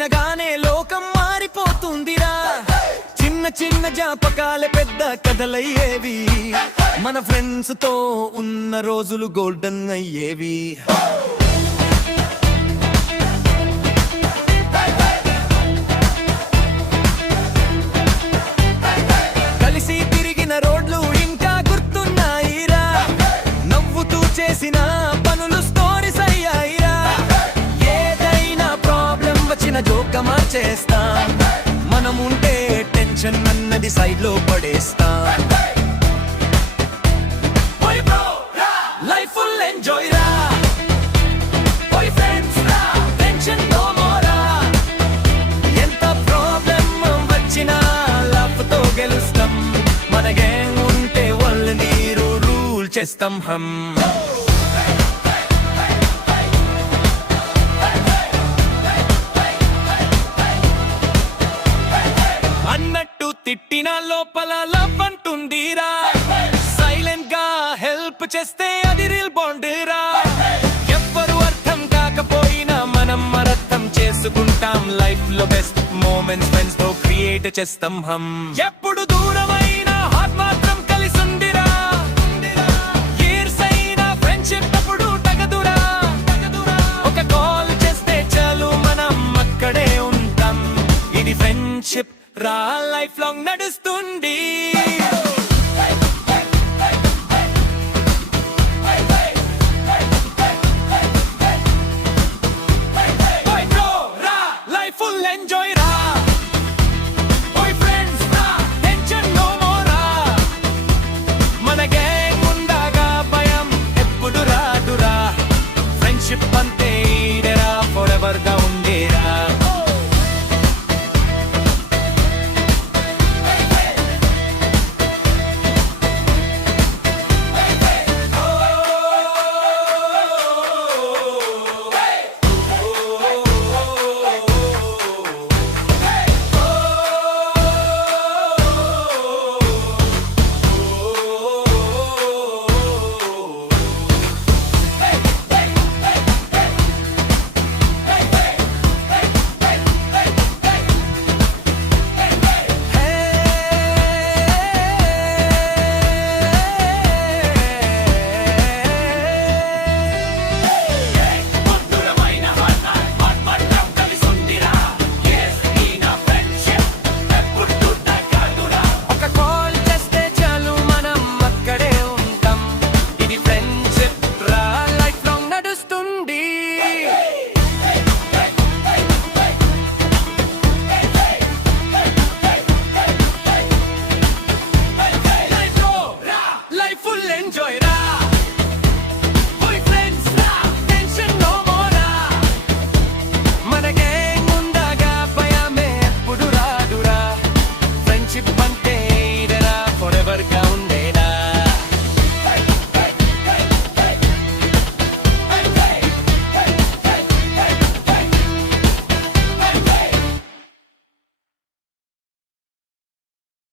వినగానే లోకం మారిపోతుందిరా. చిన్న చిన్న జ్ఞాపకాలే పెద్ద కథలయ్యేవి. మన ఫ్రెండ్స్ తో ఉన్న రోజులు గోల్డెన్ అయ్యేవి. కలిసి తిరిగిన రోడ్లు ఇంకా గుర్తున్నాయిరా. నవ్వుతూ చేసిన పనులు స్టోరీస్ అయ్యాయిరా. ఏదైనా ప్రాబ్లం వచ్చిన జోక మార్చేస్తాం. మనముంటే టెన్షన్ అన్నది సైడ్ లో పడేస్తాం. లైఫ్ ఫుల్ ఎంజాయ్ రా. టెన్షన్ నో మోర్ రా. ఎంత ప్రాబ్లం వచ్చినా లవ్ తో గెలుస్తాం. మన గ్యాంగ్ ఉంటే వాళ్ళు నీరు రూల్ చేస్తాం హమ్. అన్నట్టు తిట్టిన లోపల లవ్ అంటుందిరా. సైలెంట్ గా హెల్ప్ చేస్తే అది రియల్ బాండ్ రా. ఎవ్వరు అర్థం కాకపోయినా మనం అర్థం చేసుకుంటాం. లైఫ్ లో బెస్ట్ మూమెంట్స్ ఫ్రెండ్స్ తో క్రియేట్ చేస్తాం హమ్. ఎప్పుడు దూరమైన హార్ట్ మాత్రం కలిసి ఉందిరా. ఇయర్స్ అయినా ఫ్రెండ్షిప్ అప్పుడు తగదురా. ఒక కాల్ చేస్తే చాలు మనం అక్కడే ఉంటాం. ఇది ఫ్రెండ్షిప్ రా, లైఫ్ లాంగ్ నడుస్తుంది.